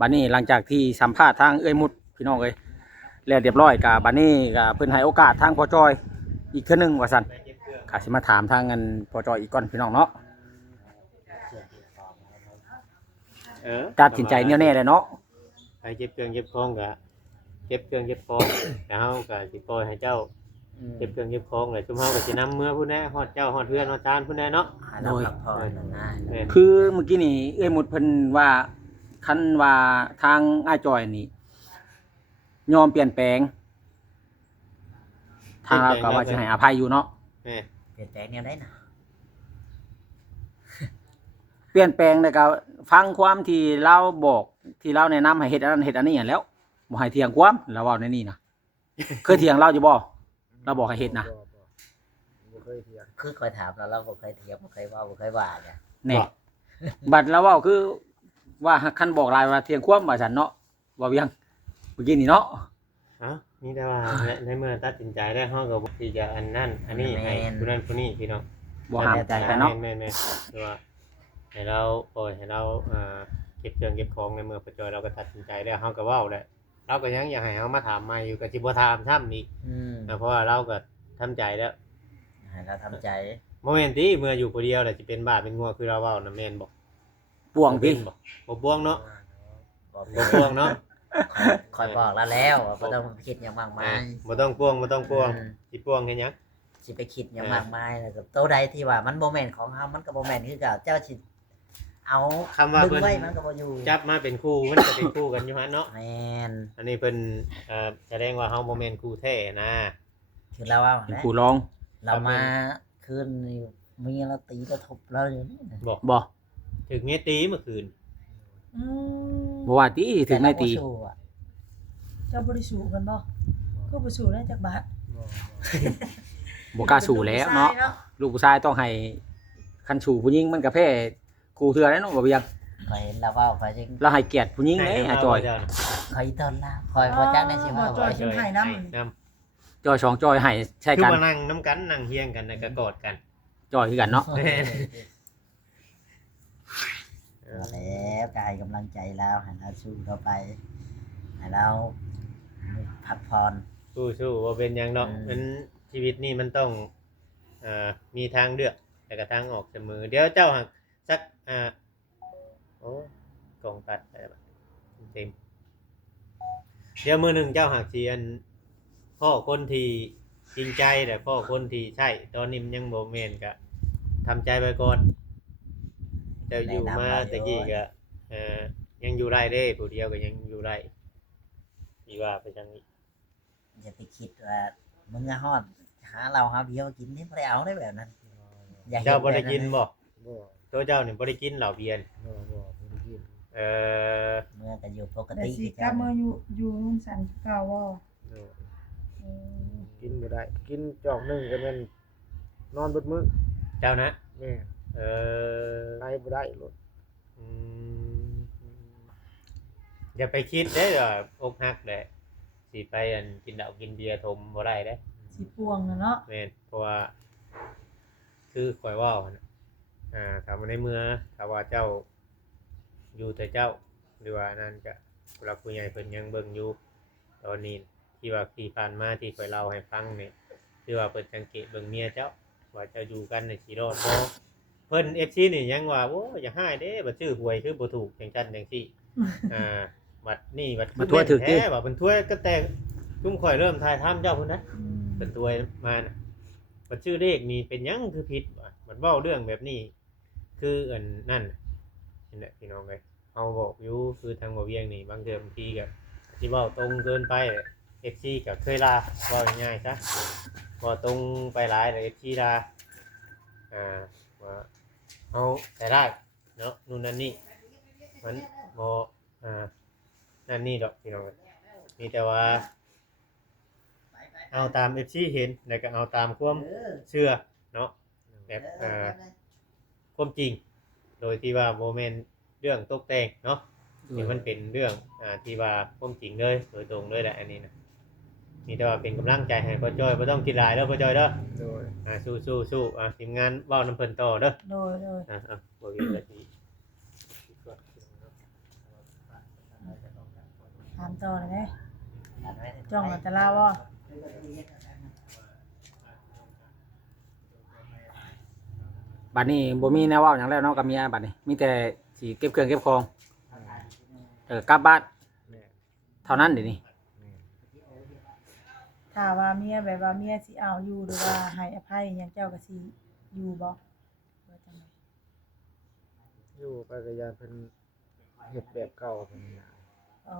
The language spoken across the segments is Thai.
บัดนี้หลังจากที่สัมภาษณ์ทางเอ้ยมุดพี่น้องเอ้ยแล้วเรียบร้อยก็บัดนี้ก็เพิ่นให้โอกาสทางพ่อจอยอีกเทื่อนึงว่าซั่นก็สิมาถามทางเงินพ่อจอยอีกก่อนพี่น้องเนาะตัดสินใจแน่วแน่เลยเนาะไปเจ็บเครื่องเจ็บของก็เจ็บเครื่องเจ็บของแล้วเฮาก็สิปล่อยให้เจ้าเจ็บเครื่องเจ็บของเลยซุมเฮาก็สินำเมื่อผู้ใดฮอดเจ้าฮอดเพื่อนฮอดทานผู้ใดเนาะโดยง่ายคือเมื่อกี้นี่เอ้ยมุดเพิ่นว่าคันว่าทางอ้ายจอยนี่ยอมเปลี่ยนแปลงทางเราก็ว่าสิให้อภัยอยู่เนาะแม่ เปลี่ยนแปลงแนวได้นะ เปลี่ยนแปลงแล้วก็ฟังความที่เราบอกที่เราแนะนำให้เฮ็ดอันนั้นเฮ็ดอันนี้แล้วบ่ให้เถียงความเราเว้าในนี้นะเคยเถียงเราอยู่บ่เราบอกให้เฮ็ดนะบ่เคยเถียงคือคอยถามเราบ่เคยเถียงบ่เคยเว้าบ่เคยว่าเนี่ยแน่บัดเราเว้าคือว่าคันบอกหลายว่าเถียงความว่าซั่นเนาะว่าเวียงเมื่อกี้นี่เนาะมีแต่ว่าในเมื่อตัดสินใจได้เฮาก็บ่ที่จะอันนั้นอันนี้ให้ผู้นั้นผู้นี้พี่น้องบ่ห้ามใจกันเนาะแม่นๆคือว่าให้เราปล่อยให้เราเก็บเครื่องเก็บของในเมื่อประจอยเราก็ตัดสินใจแล้วเฮาก็เว้าแหละเราก็ยังอยากให้เฮามาถามใหม่อยู่ก็สิบ่ถามซ้ำอีกเพราะว่าเราก็ทำใจแล้วให้เราทำใจบ่แม่นติเมื่ออยู่ผู้เดียวน่ะสิเป็นบ้าเป็นงัวคือเราเว้าน่ะแม่นบ่ป่วงติบ่ป่วงเนาะบ่ป่วงเนาะคอยบอกแล้วว่าบ่ต้องคิดหยังมากมายบ่ต้องป่วงสิป่วงเฮ็ดหยังสิไปคิดหยังมากมายแล้วก็โตใดที่ว่ามันบ่แม่นของเฮามันก็บ่แม่นคือเก่าเจ้าสิเอาคำว่าเพิ่นมันก็บ่อยู่จับมาเป็นคู่มันก็เป็นคู่กันอยู่หั่นเนาะแม่นอันนี้เพิ่นแสดงว่าเฮาบ่แม่นคู่แท้นะคือเราว่าเป็นคู่รองเรามาคืนนี้มีเราตีเราทุบเราอยู่นี่บ่ถึงเมียตีเมื่อคืนบ่ว่าติถึงไม่ตีเจ้าบ่ได้สู้กันบ่คือบ่สู้ได้จักบาทบ่กล้าสู้แล้วเนาะลูกผู้ชายต้องให้คันสู้ผู้หญิงมันก็แพ้คู่เทื่อแล้วเนาะบ่เวียงคอยเราเว้าคอยจริงเราให้เกียรติผู้หญิงเด้อาจอยคอยต้อนรับคอยบ่จักได้สิว่าจอยสิให้นำจอย2จอยให้ใช่กันคือมานั่งนํกันนั่งเฮียงกันแล้วก็กอดกันจอยคือกันเนาะแล้วก็ให้กำลังใจแล้วให้เราสู้เข้าไปให้เราพักผ่อนสู้ๆว่าเป็นหยังเนาะมันชีวิตนี่มันต้องมีทางเลือกแต่ก็ทางออกเสมอเดี๋ยวเจ้าหักสักโอ้กองตัดไปแล้วเต็มเดี๋ยวมือหนึ่งเจ้าหักสิอันพ่อคนที่จริงใจแต่พ่อคนที่ใช่ตอนนี้มันยังบ่แม่นก็ทำใจไปก่อนเจ้าอยู่มาตะกี้ก็ยังอยู่ไรเด้ผู้เดียวก็ยังอยู่ไรดีว่าไปจังนี้อย่าไปคิดว่ามึงจะฮอดหาเราหาเบียร์มากินนี่บ่ได้เอาได้แบบนั้นเจ้าบ่ได้กินบ่ตัวเจ้านี่บ่ได้กินเหล้าเบียร์บ่ได้กินเมื่อก็อยู่ปกติแต่สิกลับมาอยู่นุ่งสันเก่าบ่กินบ่ได้กินจอกนึงก็แม่นนอนเบิดมื้อเจ้านะแม่ไปบ่ได้รถอย่าไปคิดเด้ออกหักเด้สิไปอันกินเหล้ากินเบียร์ทมบ่ได้เด้สิป่วงเนาะแม่นเพราะว่าคือข่อยเว้าถ้ามาในเมื่อถ้าว่าเจ้าอยู่แต่เจ้าหรือว่านั่นก็ผู้หลักผู้ใหญ่เพิ่นยังเบิ่งอยู่ตอนนี้ที่ว่าที่ผ่านมาที่ข่อยเล่าให้ฟังนี่คือว่าเพิ่นสังเกตเบิ่งเมียเจ้าว่าเจ้าอยู่กันในสิรอดบ่เพิ่น FC นี่ยังว่าโอ้อย่าหายเด้บ่ชื่อหวยคือบ่ถูกจังซั่นจังซี่บัดนี้บัดทั่วถึกแท้ว่าเพิ่นถ้วยก็แต่ซุมข่อยเริ่มทายถามเจ้าพุ่นนะเพิ่นถ้วยมาน่ะบัดชื่อเลขนี่เป็นหยังคือผิดว่ามันเว้าเรื่องแบบนี้คืออันนั่นนี่แหละพี่น้องเอ้ยเฮาบอกอยู่คือทางบ่เวียงนี่บางเทื่อบางทีก็สิเว้าตรงเกินไป FC ก็เคยลาเว้าง่ายๆซะบ่ตรงไปหลายแล้ว FC ลาว่าเฮาแต่ได้เนาะนู่นนั่นนี่มันบ่นั่นนี่ดอกพี่น้องมีแต่ว่าเอาตาม FC เห็นแล้วก็เอาตามความเชื่อเนาะแบบความจริงโดยที่ว่าบ่แม่นเรื่องตกแต่งเนาะที่มันเป็นเรื่องที่ว่าความจริงเลยโดยตรงเลยแหละอันนี้นะมีแต่ว่าเป็นกำลังใจให้พ่อจ้อยบ่ต้องคิดหลายเด้อพ่อจ้อยเด้อสู้ทีมงานเว้านำเพิ่นต่อเด้อโดยบ่มีอะไรที่ ต่อได้ไหม ตัดไว้ จ้องเอาแต่ลาวบ่ บัดนี้บ่มีแนวเว้าหยังแล้วเนาะกับเมียบัดนี้มีแต่สิเก็บเครื่องเก็บของกลับบ้าน แม่ เท่านั้นเดี๋ยวนี้ ถ้าว่าเมียแบบว่าเมียสิเอาอยู่หรือว่าให้อภัยหยังเจ้าก็สิอยู่บ่ว่าจังได๋ อยู่ไปก็ยานเพิ่นเฮ็ดแบบเก่าเพิ่นน่ะ เอา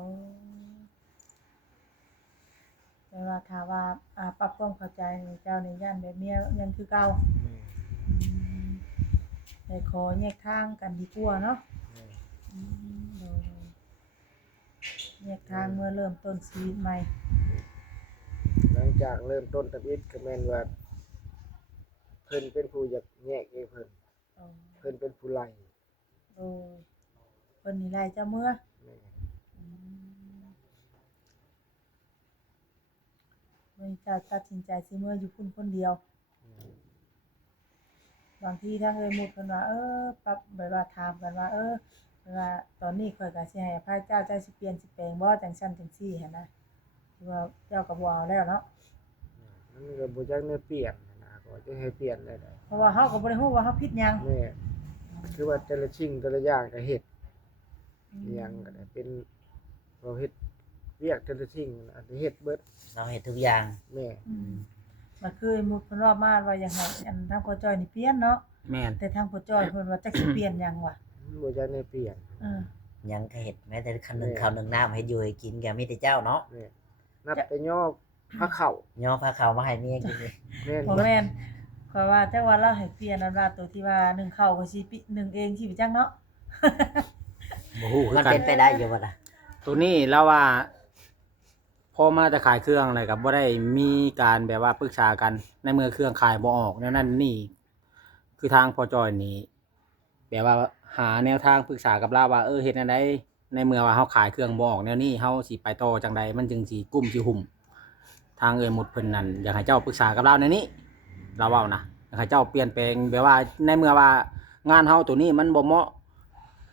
แต่ว่าถ้าว่าปรับความเข้าใจนี่เจ้านี่ย่านแบบเมียยังคือเก่า แม่ แต่ขอแยกทางกันดีกว่าเนาะ แม่ โดยแยกทางเมื่อเริ่มต้นชีวิตใหม่ หลังจากเริ่มต้นชีวิตก็แม่นว่าเพิ่นเป็นผู้อยากแยกเองเพิ่น เอา เพิ่นเป็นผู้ไล่ โดยเพิ่นนี่ไล่เจ้าเมื่อ แม่ เมื่อเจ้าตัดสินใจสิเมื่ออยู่พุ่นคนเดียว บางทีถ้าเคยมุดเพิ่นว่าปรับแบบว่าถามกันว่าแบบว่าตอนนี้ข่อยก็สิให้อภัยเจ้าสิเปลี่ยนสิแปลงบ่จังซั่นจังซี่หันนะคือว่าเจ้าก็บ่เอาแล้วเนาะ มันก็บ่จักแนวเปลี่ยนนะก็จะให้เปลี่ยนได้ เพราะว่าเฮาก็บ่ได้ฮู้ว่าเฮาผิดหยัง แม่คือว่าแต่ละสิ่งแต่ละอย่างก็เฮ็ดอิหยังก็ได้เป็นเราเฮ็ดเวียกแต่ละสิ่งอันที่เฮ็ดเบิด เราเฮ็ดทุกอย่าง แม่ มันคือมุดเพิ่นว่ามาว่าอยากให้อันทางพ่อจ้อยนี่เปลี่ยนเนาะ แม่น แต่ทางพ่อจ้อยเพิ่นว่าจักสิเปลี่ยนหยังวะ มันบ่จักแนวเปลี่ยน เออ ยังก็เฮ็ดแม้แต่คันหนึงข้าวหนึงน้ำให้อยู่ให้กินก็มีแต่เจ้าเนาะ แม่นับแต่ย่อพระเข้า ย่อพาข้าวมาให้เมียกินนี่ แม่น บ่แม่นข่อยว่าแต่ว่าเราให้เปลี่ยนอันว่าตัวที่ว่านึ่งข้าวก็สินึ่งเองสิไปจังเนาะ บ่ฮู้คือ มัน กั เป็น น ไปได้อยู่บ่ล่ะ ตัวนี้เราว่าพอมาจะขายเครื่องอะไรกับบ่ได้มีการแบบว่าปรึกษากันในเมื่อเครื่องขายบ่ออกแนวนั้นนี่คือทางพอจอยนี่แบบว่าหาแนวทางปรึกษากับเราว่าเฮ็ดจังไดในเมื่อว่าเฮาขายเครื่องบ่ออกแนวนี้เฮาสิไปต่อจังใดมันจึงสิกุ้มสิหุ่มทางหมดเพิ่นนั่นอยากให้เจ้าปรึกษากับเราในนี้เราเว้านะอยากให้เจ้าเปลี่ยนแปลงแบบว่าในเมื่อว่างานเฮาตัวนี้มันบ่เหมาะ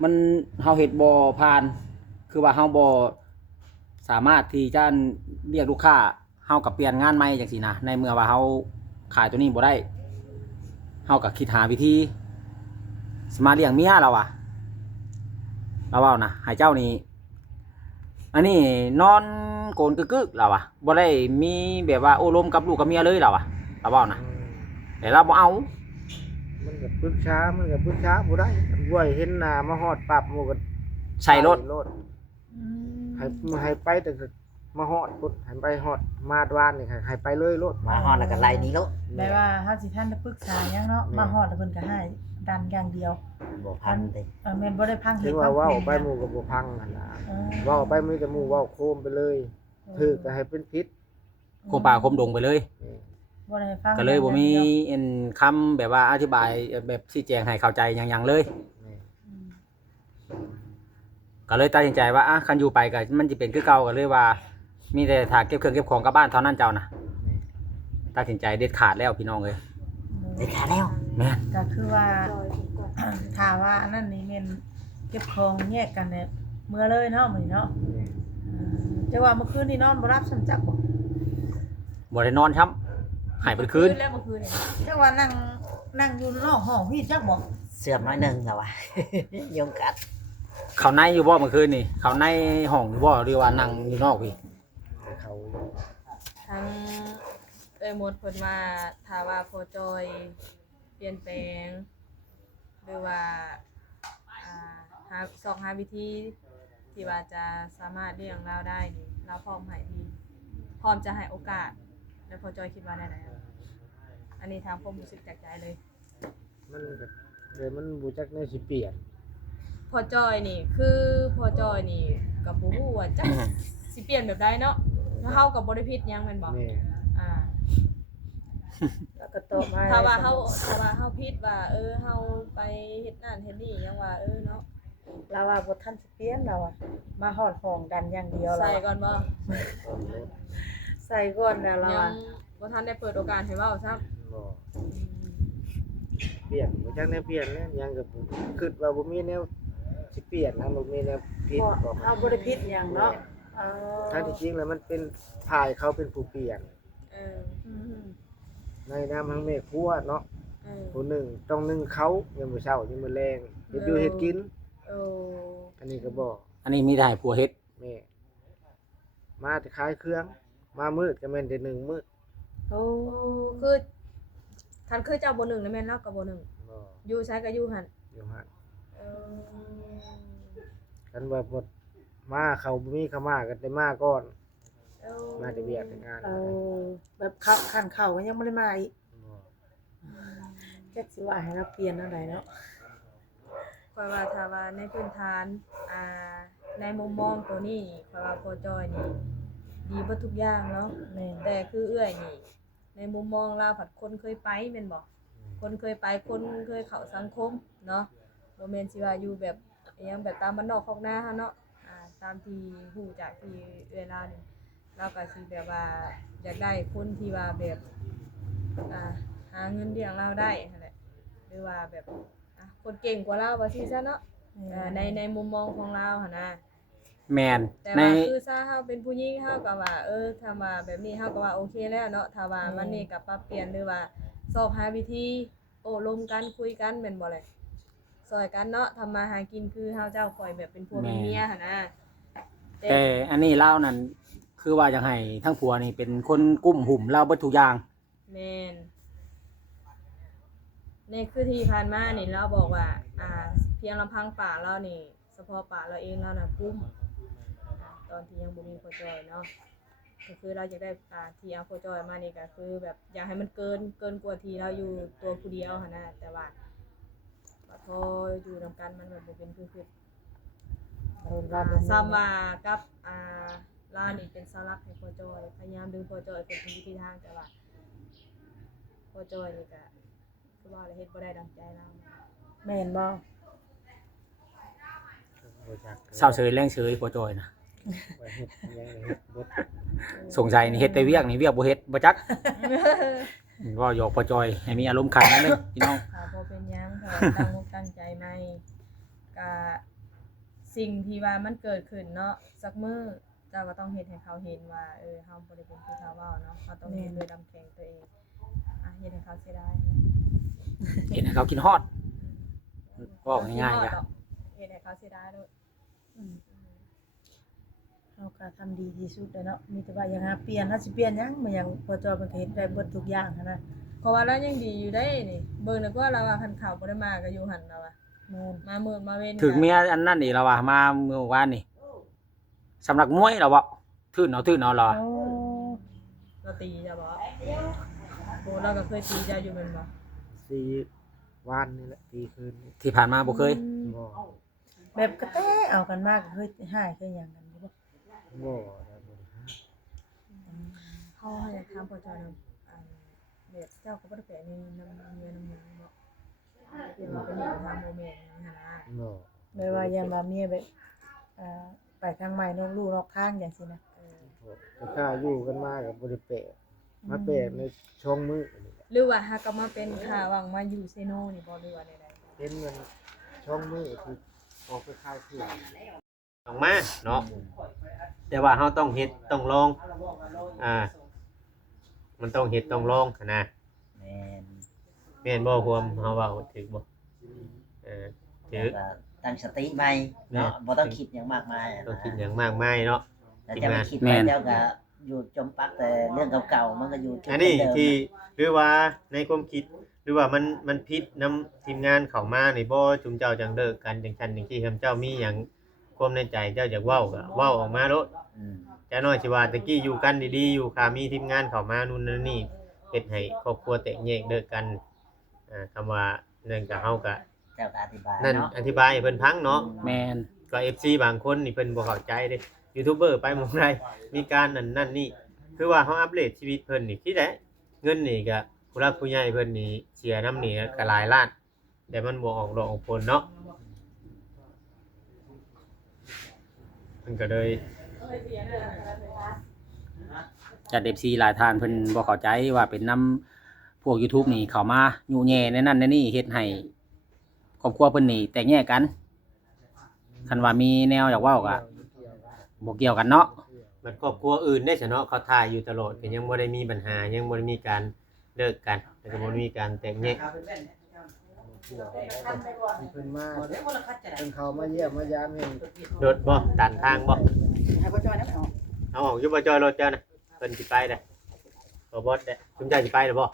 มันเฮาเฮ็ดบ่ผ่าน คือว่าเฮาบ่สามารถที่จะเรียกลูกค้าเฮากับเปลี่ยนงานใหม่จังซี่นะในเมื่อว่าเฮาขายตัวนี้บ่ได้เฮาก็คิดหาวิธีสิมาเลี้ยงเมียเราอะเราเว้านะให้เจ้านี่อันนี้นอนโกนกึกๆเราอะบ่ได้มีแบบว่าโอ้ลมกับลูกกับเมียเลยเราอะเราเว้านะแต่เราบ่เอา มันก็ปรึกษาบ่ได้บ่ให้เห็นหน้ามาฮอดปั๊บหมู่ก็ ใส่รถ อืม ให้ไปแต่ก็มาฮอดพุ่นให้ไปฮอดมาดว่านนี่ให้ไปเลยรถ มาฮอดแล้วก็ไล่หนี้แล้ว แม่ว่าเฮาสิท่านได้ปรึกษาหยังเนาะมาฮอดแล้วเพิ่นก็ให้ดันอย่างเดียว บ่พันติ แม่นบ่ได้พัง ถึ เฮ็ด ง พั ว่าง เว้า เพลง ไปหมู่ก็บ่พังนั่นน่ะ เออ เว้าไปมีแต่หมู่เว้าโคมไปเลยถือก็ให้เป็นพิษ คมป่าคมดงไปเลย นี่ บ่ได้ฟัง ก็เลยบ่มีเอ็นคำแบบว่าอธิบายแบบชี้แจงให้เข้าใจหยังๆเลย นี่ อืม ก็เลยตัดสินใจว่าคันอยู่ไปก็มันจะเป็นคือเก่าก็เลยว่า มีแต่ถากเก็บเครื่องเก็บของกลับบ้านเท่านั้นเจ้านะ นี่ ตัดสินใจเด็ดขาดแล้วพี่น้องเลย เด็ดขาดแล้ว แม่น ก็คือว่า ถ้าว่าอันนั้นนี่แม่นเก็บของแยกกันเนี่ยเมื่อเลยเนาะมื้อนี้เนาะ นี่ แต่ว่าเมื่อคืนนี่นอนบ่รับสำจักบ่ บ่ได้นอนช้ำหายไปคืน แล้วเมื่อคืนนี่จังว่านั่งอยู่นอกห้องพี่จักบ่ เสื่อมน้อยหนึงแล้วว่ะ ยุงกัด เขาในอยู่บ่เมื่อคืนนี่เขาในห้องอยู่บ่หรือว่านั่งอยู่นอกพี่ ให้เขา ทั้งหมดเพิ่นว่าถ้าว่าพอจอยเปลี่ยนแปลง หรือว่าหาวิธีที่ว่าจะสามารถเลี้ยงเราได้นี่เราพร้อมให้ดีพร้อมจะให้โอกาสแล้วพอจอยคิดว่าได้ไหนอันนี้ทางผมรู้สึกจากใจเลย มันก็เลยมันบ่จักแนวสิเปลี่ยน พอจอยนี่คือพอจอยนี่ก็บ่ฮู้ว่าจักสิเปลี่ยนแบบใดเนาะเฮาก็บ่ได้ผิดหยังแม่นบ่ นี่ อ่า แล้วก็ตอบมา ถ้าว่าเฮาผิดว่าเฮาไปเฮ็ดนั่นเฮ็ดนี่ยังว่าเนาะ เราว่าบ่ทันสิเปลี่ยนเราอะมาฮอดห้องดันอย่างเดียวเรา ใส่ก่อนบ่ ใส่ก่อนแล้วเรา ยั อะ งบ่ทันได้เปิดโอกาสให้เว้าซับ บ่เปลี่ยนบ่จักแนวเปลี่ยนแล้วยังก็คิดว่าบ่มีแนวสิเปลี่ยนนะบ่มีแนวผิด บ่ บ่ เฮาบ่ได้ผิดหยังเนาะ อ๋อ ถ้าที่จริงแล้วมันเป็นถ่ายเขาเป็นผู้เปลี่ยน เออ อืม ในน้ำทั้งแม่ครัวเนาะ เออ ผู้หนึ่งต้องนึ่งเขายามมื้อเช้ายามมื้อแลงเฮ็ดอยู่เฮ็ดกิน โอ้ อันนี้ก็บอก อันนี้มีแต่ให้ผัวเฮ็ด แม่มาแต่ขายเครื่อง มามืดก็แม่นแต่1มื้อ โอ้ โอ้คือคันคือเจ้าบ่หนึ่งนะแม่นเล่ากับบ่หนึ่ง บ่ อยู่ใช้ก็อยู่หั่น อยู่หั่น เออ กันว่าบ่มาเขาบ่มีเขามาก็ได้มาก่อน เออ มาแต่เวียกแต่งาน เอาแบบเข้าคันเข้าก็ยังบ่ได้มาอีก บ่ จักสิว่าให้เราเปลี่ยนอะไรเนาะ ข้อยว่าถ้าว่าในพื้นฐานในมุมมองตัวนี้ข้อยว่าพ่อจอยนี่ดีเบิดทุกอย่างเนาะ แม่น แต่คือเอื้อยนี่ในมุมมองเราผัดคนเคยไปแม่นบ่คนเคยไปคนเคยเข้าสังคมเนาะบ่แม่นสิว่าอยู่แบบอิหยังแบบตามบ้านนอกคอกนาเฮาเนาะตามที่ฮู้จากที่เอื้อยลานี่เราก็สิแบบว่าอยากได้คนที่ว่าแบบหาเงินเลี้ยงเราได้นั่นแหละหรือว่าแบบคนเก่งกว่าเราว่าซี่ซะเนาะในมุมมองของเราหั่นนะ แมน แต่ ใน ว่าคือถ้าเฮาเป็นผู้หญิงเฮาก็ว่าถ้ามาแบบนี้เฮาก็ว่าโอเคแล้วเนาะถ้าว่ามันนี่ก็ปรับเปลี่ยนหรือว่าสอบหาวิธีโอ้ลมกันคุยกันแม่นบ่เลยซอยกันเนาะทำมาหากินคือเฮาเจ้าคอยแบบเป็นผัวเป็นเมียหั่นนะ แต่อันนี้เล่านั่นคือว่าอยากให้ทั้งผัวนี่เป็นคนกุ้มหุ่มเล่าเบิดทุกอย่าง แม่นนี่คือที่ผ่านมานี่เราบอกว่าเพียงลำพังป่าเรานี่เฉพาะป่าเราเองแล้วน่ะกุ้มตอนที่ยังบ่มีพ่อจอยเนาะ ก็คือเราจะได้ที่เอาโคจอยมานี่ก็คือแบบอยากให้มันเกินกว่าที่เราอยู่ตัวผู้เดียวหั่นนะแต่ว่าพออยู่นำกันมันแบบบ่เป็นคือ โดนว่าบ่ ซ้ำว่ากับลานี่เป็นเสาหลักให้โคจอยพยายามดึงโคจอยเป็นวิธีทางแต่ว่าโคจอยนี่ก็คือว่าเฮ็ดบ่ได้ดังใจเรา แม่นบ่ บ่จัก เศร้าเฉยแรงเฉยผัวจอยนะ ว่าเฮ็ดอิหยังก็เฮ็ดเบิด สงสัยนี่เฮ็ดแต่เวียกนี่เวียกบ่เฮ็ดบ่จักว่าหยอกผัวจอยให้มีอารมณ์ขันนั่นเด้อพี่น้อง ค่ะบ่เป็นหยังค่ะตั้งอกตั้งใจใหม่ก็สิ่งที่ว่ามันเกิดขึ้นเนาะสักมื้อเจ้าก็ต้องเฮ็ดให้เขาเห็นว่าเฮาบ่ได้เป็นผู้เขาเว้าเนาะเขาต้องเฮ็ดด้วยลำแข็งตัวเองเฮ็ดให้เขาเสียดายนะ เห็นให้เขากินฮอด บอกง่ายๆจ้ะ เฮ็ดให้เขาเสียดายโลด อืมเฮาก็ทำดีที่สุดแล้วเนาะมีแต่ว่ายังหาเปลี่ยนเฮาสิเปลี่ยนหยังมันยังพอจอมันก็เฮ็ดได้เบิดทุกอย่างหันนะ เพราะว่าเรายังดีอยู่ได้นี่เบิ่งแล้วก็เราว่าคันข่าวบ่ได้มาก็อยู่หั่นแล้วว่า แม่น มามื้อมาเว้น ถึงเมียอันนั้นนี่เราว่ามาเมื่อวานนี่สำนักมวยเราว่าทื่นเอาเรา โอ้ เราตีจ้ะบ่โอ้เราก็เคยตีจ้ะอยู่แม่นบ่ 4วันนี่แหละตีคืนนี่ ที่ผ่านมาบ่เคย บ่ แบบกระแตเอากันมากเคยหายเคยหยังกันอยู่บ่ บ่ได้บ่ได้หา เฮาอยากถามพ่อเจ้าเนาะแบบเจ้าก็บ่ได้ไปในน้ำเมียน้ำหยังบ่เดี๋ยวเราไปนี่ทางโมเมนต์หยังหั่นนะ บ่ แบบว่ายันว่าเมียแบบไปทางใหม่นอกลู่นอกทางอย่างซี่นะ แต่ถ้าอยู่กันมาก็บ่ได้แปะมาแปะในช่องมือนี่แหละ หรือว่าหากก็มาเป็นข่าหวังมาอยู่เซโนนี่บ่หรือว่าใด เป็นเงินช่องมือที่ออกไปขายเครื่อง ต้องมาเนาะแต่ว่าเฮาต้องเฮ็ดต้องลองมันต้องเฮ็ดต้องลองนะ แม่น แม่นบ่ความเฮาเว้าถูกบ่ถู แล้ว ก ก็ตั้งสติใหม่เนาะบ่ต้องคิดหยังมากมายอะ ต้อง นะ คิดหยังมากมายเนาะ แต่จะมาคิดไปเจ้าก็อยู่จมปักแต่เรื่องเก่าๆมันก็อยู่จุด อันนี้ เดิม ที่หรือว่าในความคิดหรือว่ามันผิดนำทีมงานเข้ามานี่บ่จุมเจ้าจังเลิกกันจังซั่นจังซี่เจ้ามีหยังความในใจเจ้าอยากเว้าก็เว้าออกมาโลด อืม จ้าน้อยสิว่าตะกี้อยู่กันดีๆอยู่ค่ะมีทีมงานเข้ามานู่นนั่นนี่เฮ็ดให้ครอบครัวแตกแยกเลิกกันคำว่านั่นก็เฮาก็ เจ้าก็อธิบาย นั่น เนาะ อธิบายให้เพิ่นฟังเนาะ แมน ก็ FC บางคนนี่เพิ่นบ่เข้าใจเด้ยูทูบเบอร์ไปหม่องใดมีการนั่นนี่คือว่าเฮาอัปเดตชีวิตเพิ่นนี่ที่ใดเงินนี่ก็ผู้รักผู้ใหญ่เพิ่นนี่เสียน้ำนี่ก็หลายล้านแต่มันบ่ออกดอกออกผลเนาะมันก็เลย จัด FC หลายทานเพิ่นบ่เข้าใจว่าเป็นนำพวก YouTube นี่เข้ามายู่แย่ในนั้นในนี่เฮ็ดให้ครอบครัวเพิ่นนี่แตกแยกกันคันว่ามีแนวอยากเว้าก็บ่เกี่ยวกันเนาะ เ มันครอบครัวอื่นได้ซะเนาะเขาถ่ายอยู่ตลอดก็ยังบ่ได้มีปัญหายังบ่ได้มีการเลิกกันแล้วก็บ่ได้มีการแตกแยก เพิ่นมาเพิ่นเขามาเยี่ยมมายามเห็น รถบ่ตันทางบ่ ให้พ่อจ้อยนะเอา เอาออกอยู่บ่จอยรถเจ้าน่ะเพิ่นสิไปเด้อบ่เด้จุมเจ้าสิไปหรือบ่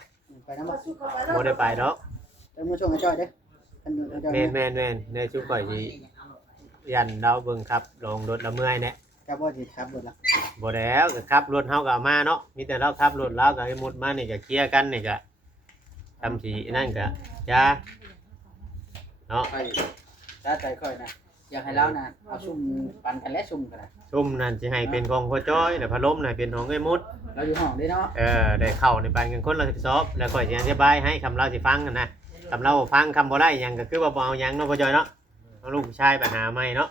ไปนำบ่ บ่ได้ไปดอก เดี๋ยวมาส่งให้จ้อยเด้อเพิ่นเอาจ้อย แม่นในชุมข่อยสิยันเราเบิ่งครับลงรถละเมื่อยแน่ จะบ่สิขับรถละ บ่แล้วก็ขับรถเฮาก็เอามาเนาะมีแต่เราขับรถเราก็ให้มุดมานี่ก็เคลียร์กันนี่ก็ทำสินั่นก็ยาเนาะ ค่อยถ้าใจค่อยนะอยากให้เรานะเอาซุ่มปันกันและซุ่มกันนะ ชุมนั่นสิให้เป็นของพ่อจ้อยแต่พัดลมน่ะเป็นของไอ้มุด เราอยู่ห้องด้วยเนาะ ได้เข้าในปันกันคนละสอบแล้วค่อยสิอธิบายให้คำเราสิฟังกันนะคำเราบ่ฟังคำบ่ได้หยังก็คือว่าบ่เอาหยังเนาะพ่อจ้อยเนาะเอาลูกผู้ชายไปหาใหม่เนาะ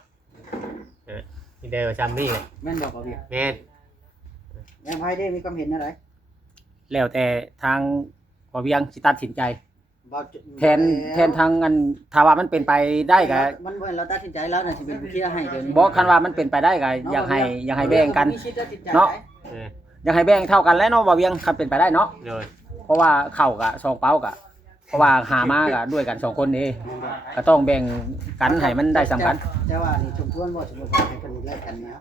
นี่ได้ว่าจำนี่ แม่นบอกบ่เวีย แม่น แม่ไพ่ได้มีความเห็นอะไร แล้วแต่ทางพอเวียงสิตัดสินใจ บ่ แทนทางอันถ้าว่ามันเป็นไปได้ก็ มันบ่เราตัดสินใจแล้วน่ะสิเป็นผู้คิดให้เดี๋ยวนี้ บ่คันว่ามันเป็นไปได้ก็อยากให้แบ่งกัน มีสิทธิ์ตัดสินใจ เนาะ เออ อยากให้แบ่งเท่ากันแล้วเนาะบ่เวียงคันเป็นไปได้เนาะ โดย เพราะว่าเข้าก็2เป้าก็เพราะว่าหามาก็ด้วยกัน2คนนี่ก็ต้องแบ่งกันให้มันได้สำคัญ แต่ว่านี่สมควรบ่สมควรให้เพิ่นแลกกันเนี่ย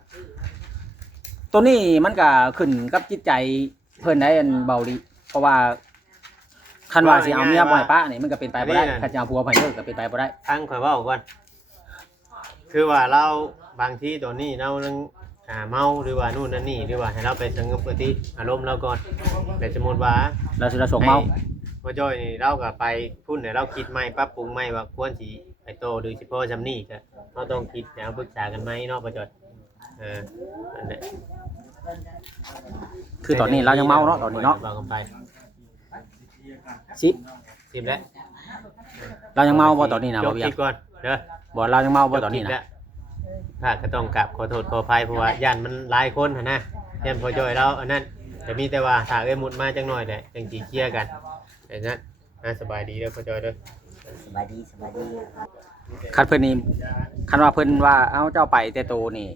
ตัวนี้มันก็ขึ้นกับจิตใจเพิ่นได้อันเบาดีเพราะว่าคันว่าสิเอาเมียบ่ให้ป้านี่มันก็เป็นไปบ่ได้คันจะเอาผัวไปเลิกก็เป็นไปบ่ได้ ทั้งข่อยเว้าก่อนคือว่าเราบางทีตัวนี้เรานึงเมาหรือว่านู่นนั่นนี่หรือว่าให้เราไปสงบสติอารมณ์เราก่อนแต่สมมุติว่า เราสิเราส่งเมา พ่อจ้อยนี่เราก็ไปพุ่นให้เราคิดใหม่ปรับปรุงใหม่ว่าควรสิไปโตหรือสิพอซำนี้ก็เราต้องคิดแล้วปรึกษากันใหม่เนาะพ่อจ้อยนั่นแหละ คือตอนนี้เรายังเมาเนาะตอนนี้เนาะ ว่ากันไป สิบ 10แล้ว เรายังเมาบ่ตอนนี้นะ จ บ่ บ เวี ค ย ลิ ง ปก่อนเด้อ บ่เรายังเมาบ่ตอนนี้ จบคลิป นะ แล้วถ้าก็ต้องกราบขอโทษขออภัยเพราะว่าย่านมันหลายคนหั่นนะย่านพ่อจ้อยเราอันนั้นแต่มีแต่ว่าถ้าเอ้ยมุดมาจังหน่อยแหละจังสิเคลียร์กันแต่นั้นสบายดีเด้อพ่อจ้อยเด้อ สบายดีสบายดี คันเพิ่นนี่คันว่าเพิ่นว่าเอาเจ้าไปแต่โตนี่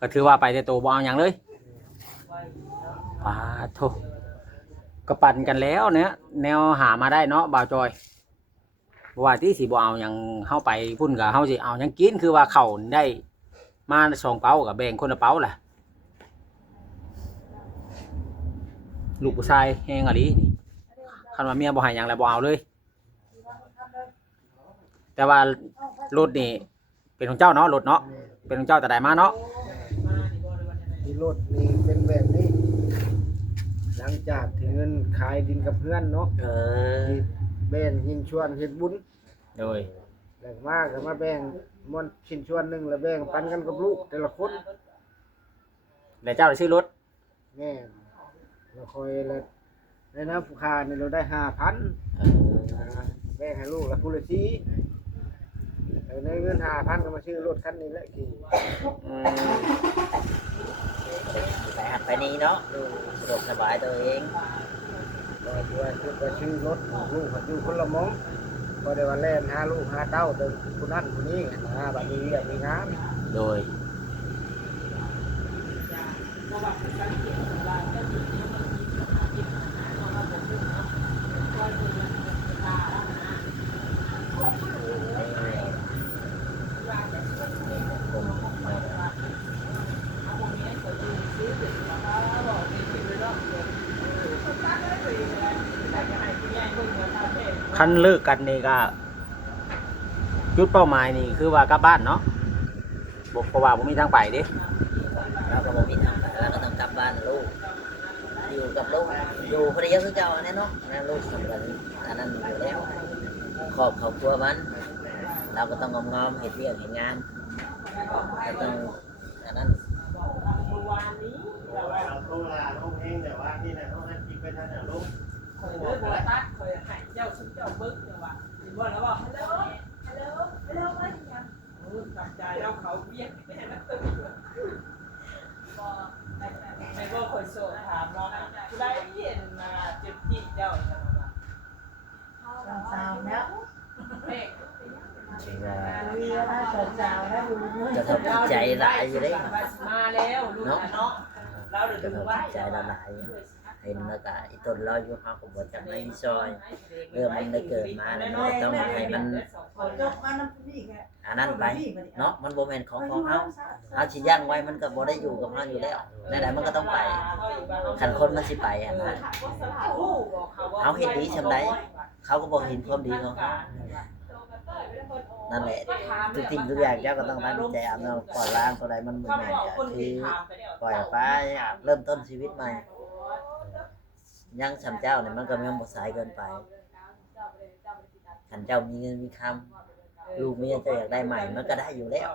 ก็ถือว่าไปแต่โตบ่เอาหยังเลยปาโธก็ปั่นกันแล้วเนี่ยแนวหามาได้เนาะบ่าวจอยบ่ว่าที่สิบ่เอาหยังเฮาไปพุ่นก็เฮาสิเอาหยังกินคือว่าเข้าได้มา2เป้าก็แบ่งคนละเป้าล่ะลูกผู้ชายแฮงอะลีนี่คันว่าเมียบ่ให้หยังแล้วบ่เอาเลย แต่ว่ารถนี่เป็นของเจ้าเนาะรถเนาะเป็นของเจ้าแต่ใดมาเนาะ ที่รถนี่เป็นแบบนี้ หลังจากที่เงินขายดินกับเพื่อนเนาะ ที่แบ่งหินชวนเฮ็ดบุญ โดย แล้วก็มาแบ่งมอนชิ้นชวนหนึงแล้วแบ่งปันกันกับลูกแต่ละคน แล้วเจ้าได้ซื้อรถ แม่นแล้วคอยแล้วในน้ำผู้ค้านี่เราได้ 5,000แบ่งให้ลูกละผู้ละ4แล้วในเงิน 5,000ก็มาซื้อรถคันนี้แหละขี่ ไปหัดไปนี้เนาะดูสะดวกสบายตัวเอง ก็ชื่อรถลูกเขาอยู่คนละหมองก็ได้ว่าแล่นหาลูกหาเต้าเดินผู้นั้นผู้นี้บัดนี้อยากมีงาน โดยคันเลิกกันนี่ก็จุดเป้าหมายนี่คือว่ากลับบ้านเนาะบ่เพราะว่าบ่มีทางไปเด้ เราก็บอกมีทางเราก็ต้องกลับบ้านลูกอยู่กับลูกอยู่คนเดียวคือเจ้าแน่เนาะนะลูกสำคัญอันนั้นอยู่แล้วครอบครัวมันเราก็ต้องงอมๆเห็นเรื่องเห็นงานก็ต้องอันนั้น เราโทรลาลงเองแต่ว่านี่นะต้องให้คิดไปท่านน่ะลง ข่อยเลยบ่ตัดข่อยให้เจ้าชุบเจ้าเบิ่งจังว่าสิบ่แล้วบ่ฮัลโหลฮัลโหลฮัลโหลมาอีหยังโอ้ตัดใจเอาเขาเวียนไปให้มันตึงบ่ให้บ่ข่อยโสดถามว่าผู้ใดเห็นมาเจ็บจิตเจ้าจังว่าสาวแล้วเฮ้ย คือว่า เวียนสาวแล้วดู จะ ทบใจหลายอยู่เด้ มาแล้วลูกเนาะเราเดี๋ยว กระ ดู ทบ ว่า ใจละหลายเห็นแล้วก็อีต้นเราอยู่เฮาก็บ่จักในซอยเรื่องมันได้เกิดมาแล้วมันก็ต้องให้มันอันนั้นไปเนาะมันบ่แม่นของเฮาสิย่างไว้มันก็บ่ได้อยู่กับเฮาอยู่แล้วไหนๆมันก็ต้องไปคันคนมันสิไปอ่ะนะเขาเห็นดีซำใดเขาก็บ่เห็นความดีของเฮานั่นแหละทุกสิ่งทุกอย่างเจ้าก็ต้องตั้งใจเอาเนาะปล่อยล้างตัวใดมันบ่แม่นก็คือปล่อยไปเริ่มต้นชีวิตใหม่ยังสำเจ้าเนี่ยมันก็ยังบ่สายเกินไปคันเจ้ามีเงินมีคำลูกเมียเจ้าอยากได้ใหม่มันก็ได้อยู่แล้ว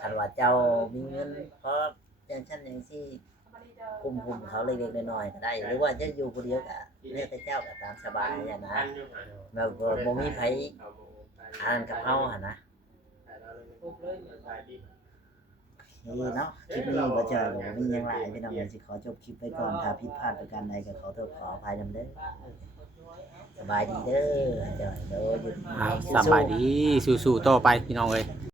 คันว่าเจ้ามีเงินเพราะอย่างฉันอย่างที่คุมเขาเล็กๆน้อยๆก็ได้หรือว่าจะอยู่คนเดียวก็แล้วแต่เจ้าก็ตามสบายอย่างนะแบบบ่มีไผอ่านกับเฮาหั่นนะนี่เนาะคลิปนี้บ่เจอบ่มีหยังหลายพี่น้องสิขอจบคลิปไปก่อนถ้าผิดพลาดประการใดก็ขอโทษขออภัยนำเด้อสบายดีเด้อเจ้าเด้ออยู่ สบายดีสู้ๆต่อไปพี่น้องเอ้ย